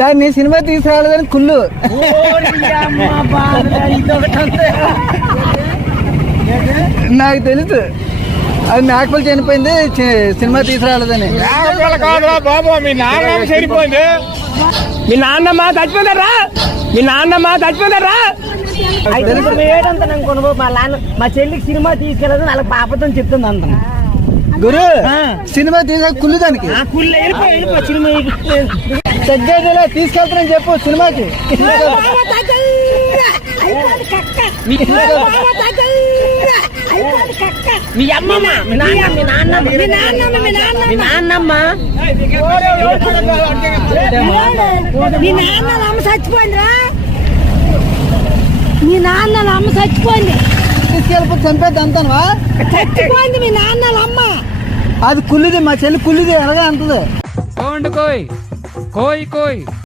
దాన్ని సినిమా తీసుకురాలేదని కుళ్ళు. నాకు తెలుసు అది మేకపిల్ల చనిపోయింది, సినిమా తీసుకురాలేదని. బాబు మీ నాన్నమ్మ చనిపోయింది. మీ నాన్నమ్మ చచ్చిపోతారా? మీ నాన్నమ్మ చచ్చిపోతారా? మా చెల్లికి సినిమా తీసుకెళ్ళదు, వాళ్ళకి పాపతో చెప్తుంది అంత. గురు సినిమా తీసా కుళ్ళు దానికి తగ్గేదిలా తీసుకెళ్తానని చెప్పు సినిమాకి. మీ అమ్మమ్మ మీ నాన్నమ్మ చచ్చిపోయిందిరా. మీ నాన్నల అమ్మ చచ్చిపోయింది. తీసుకెళ్ళిపోతే చంపేద్ది అంతానువా? చచ్చిపోయింది మీ నాన్నల అమ్మ. అది కుళ్ళిది, మా చెల్లి కుళ్ళిది ఎలాగా అంటది. కోయ్ కోయ్